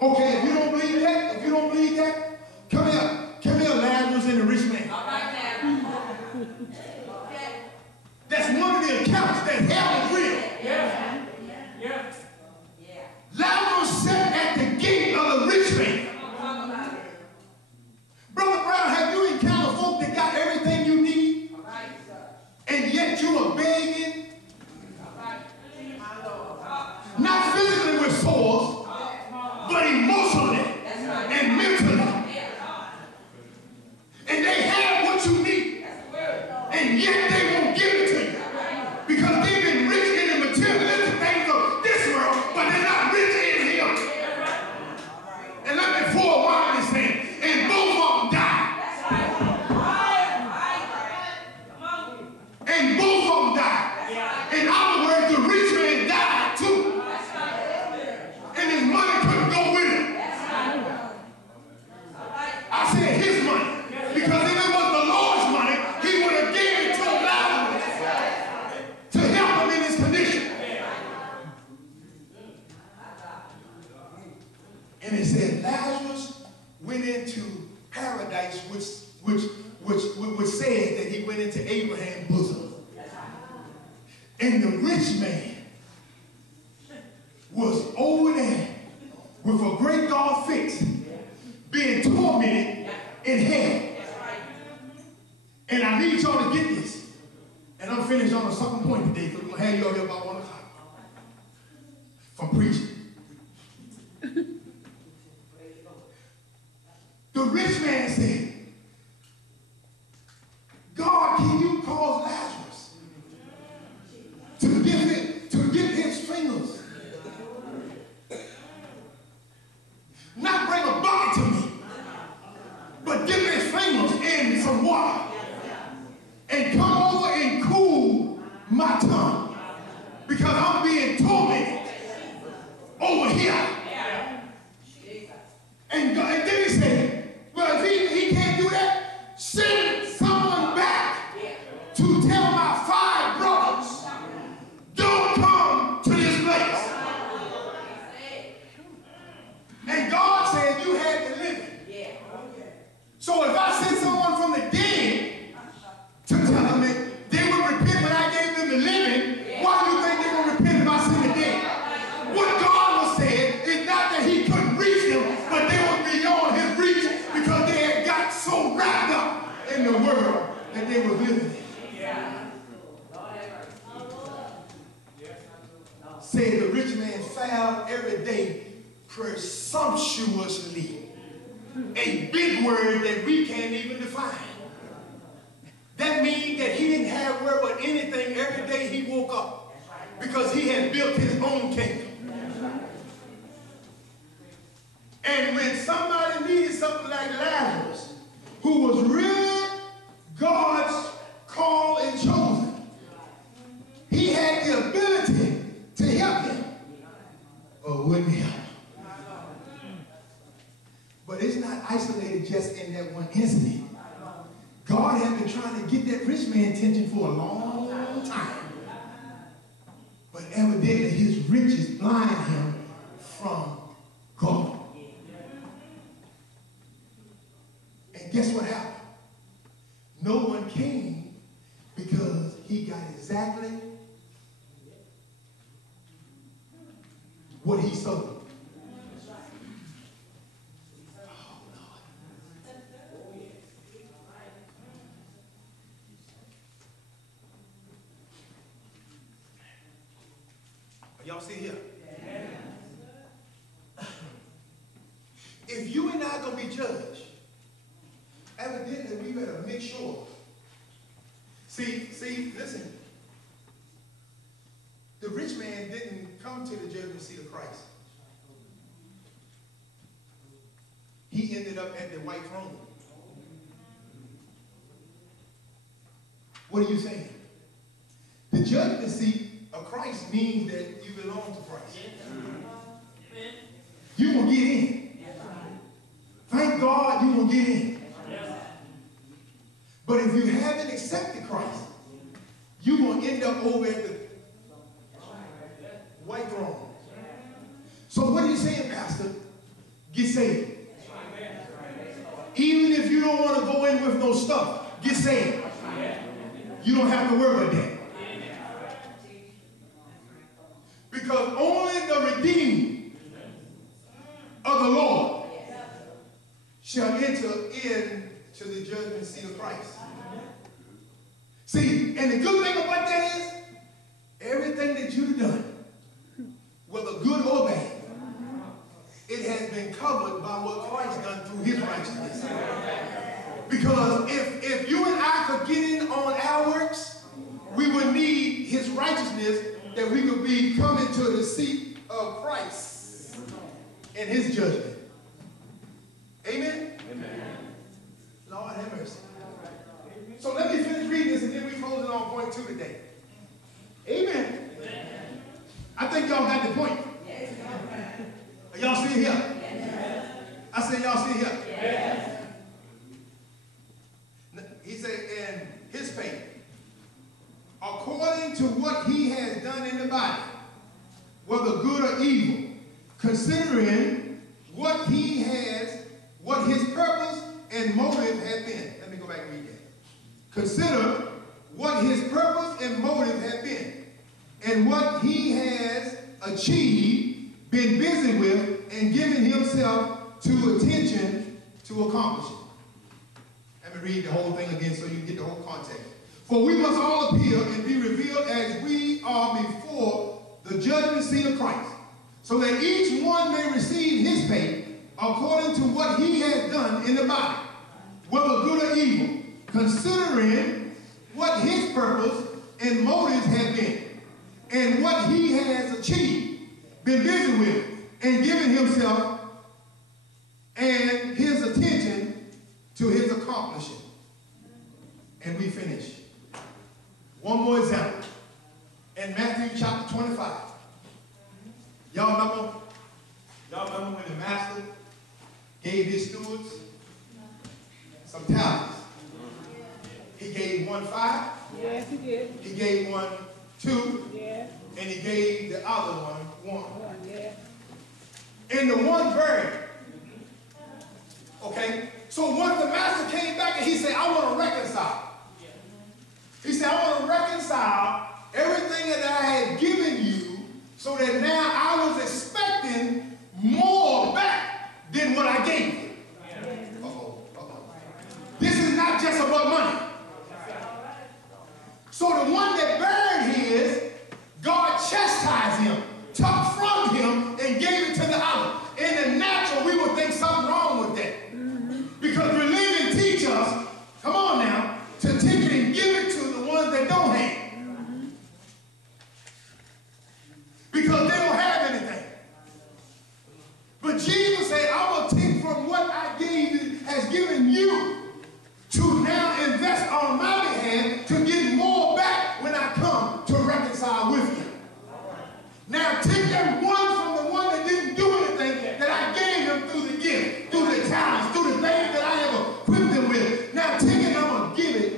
Okay, if you don't believe that, come here, Lazarus and the rich man. All right now. Okay. That's one of the accounts that hell is real. Yeah. Yeah. Lazarus sat at the gate of the rich man. Brother Brown, have you encountered folk that got everything you need? All right, sir. And yet you are begging? All right. My Lord. Not physically with sores, but emotionally and mentally. And they have what you need. And yet they won't give it to you. Because they've been rich in the materialistic things of this world, but they're not rich in Him. And let me forewarn this thing. And both of them died. And both of them died. In other words, the rich man died too. And his money couldn't go with him. I said his money. Because if it was the Lord's money, He would have given it to Lazarus to help him in his condition. And it said Lazarus went into paradise, which says that he went into Abraham's bosom. And the rich man was over there with a great God fix, being tormented in hell. And I need y'all to get this. And I'm finished on a second point today, because we're going to have you all here about 1 o'clock from preaching. The rich man said, God, can you cause Lazarus to give his fingers? Not bring a bucket to me, but give his fingers and some water. And come over and cool my tongue. Because I'm being tormented over here. And then he said, well, if he can't do that, send someone back to tell my 5 brothers, don't come to this place. And God said you had to live it. So if I send someone from the dead to tell them that they would repent when I gave them the living, why do you think they're going to repent if I send the dead? What God was saying is not that He couldn't reach them, but they were beyond His reach because they had got so wrapped up in the world that they were living in. Said the rich man found every day presumptuously. A big word that we can't even define. That means that he didn't have worry about anything every day he woke up, because he had built his own kingdom. And when somebody needed something like Lazarus, who was really God's called and chosen, he had the ability to help him, or wouldn't help him. But it's not isolated just in that one incident. God had been trying to get that rich man's attention for a long time. But evidently his riches blinded him from God. And guess what happened? No one came because he got exactly what he sowed. Y'all see here? If you and I are going to be judged, evidently we better make sure. See, listen. The rich man didn't come to the judgment seat of Christ. He ended up at the white throne. What are you saying? The judgment seat of Christ means that you belong to Christ. You will get in. Thank God you will get in. But if you haven't accepted Christ, you're going to end up over at the white throne. So what are you saying, Pastor? get saved. Even if you don't want to go in with no stuff, get saved. You don't have to worry about that. Because only the redeemed of the Lord shall enter into the judgment seat of Christ. See, and the good thing about that is, everything that you've done, whether good or bad, it has been covered by what Christ done through his righteousness. Because if you and I could get in on our works, we would need his righteousness that we could be coming to the seat of Christ in his judgment. Amen? Amen. Lord have mercy. So let me finish reading this and then we close it on point 2 today. Amen. Amen. I think y'all got the point. Yes. Are y'all still here? Yes. I said y'all still here? Yes. He said, in his faith, according to what he has done in the body, whether good or evil, considering what his purpose and motive have been. Let me go back and read that. Consider what his purpose and motive have been, and what he has achieved, been busy with, and given himself to attention to accomplish it. Let me read the whole thing again so you can get the whole context. For we must all appear and be revealed as we are before the judgment seat of Christ, so that each one may receive his pay according to what he has done in the body, whether good or evil, considering what his purpose and motives have been, and what he has achieved, been busy with, and given himself and his attention to his accomplishing. And we finish. One more example. In Matthew chapter 25. Y'all remember when the master gave his stewards some talents? He gave one 5. Yes, he did. He gave one 2. Yes. And he gave the other one 1. Yes. And the one buried. Okay? So when the master came back and he said, I want to reconcile. He said, I want to reconcile everything that I had given you so that now I was expecting more back than what I gave you. This is not just about money. So the one that buried his, God chastised him, took from him, and gave it to the other. In the natural, we would think something wrong with that. Because religion teaches us, come on now, to take it and give it to the ones that don't have. Because they don't have anything. But Jesus said, I will take from what I gave you, has given you, to now invest on my behalf to get more back when I come to reconcile with you. Now take that one from the one that didn't do anything that I gave him through the gift, through the talents, through the things that I have equipped him with. Now take it and I'm going to give it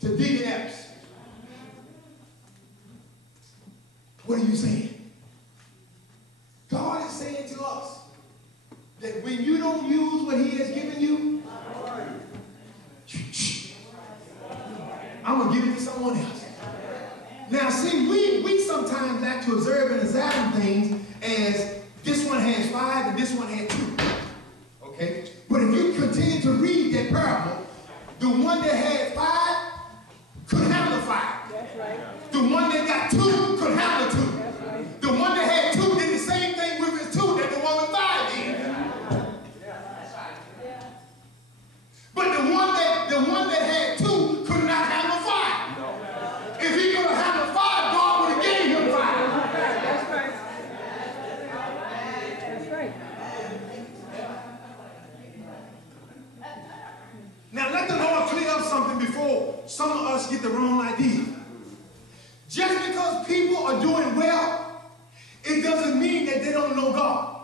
to Deacon Epps. What are you saying? God is saying to us that when you don't use what he has given you, I'm going to give it to someone else. Now, see, we sometimes like to observe and examine things as this one has 5 and this one has 2. Okay? But if you continue to read that parable, the one that had 5 could handle the 5. That's right. The one that got 2 could handle 2. That's right. The one that had 2 did the same thing with his 2 that the one with 5 did. But the one that had 2 could not handle 5. If he could have handled 5, God would have gave him 5. That's right. That's right. Now let the Lord clear up something before some of us get the wrong idea. Just because people are doing well, it doesn't mean that they don't know God.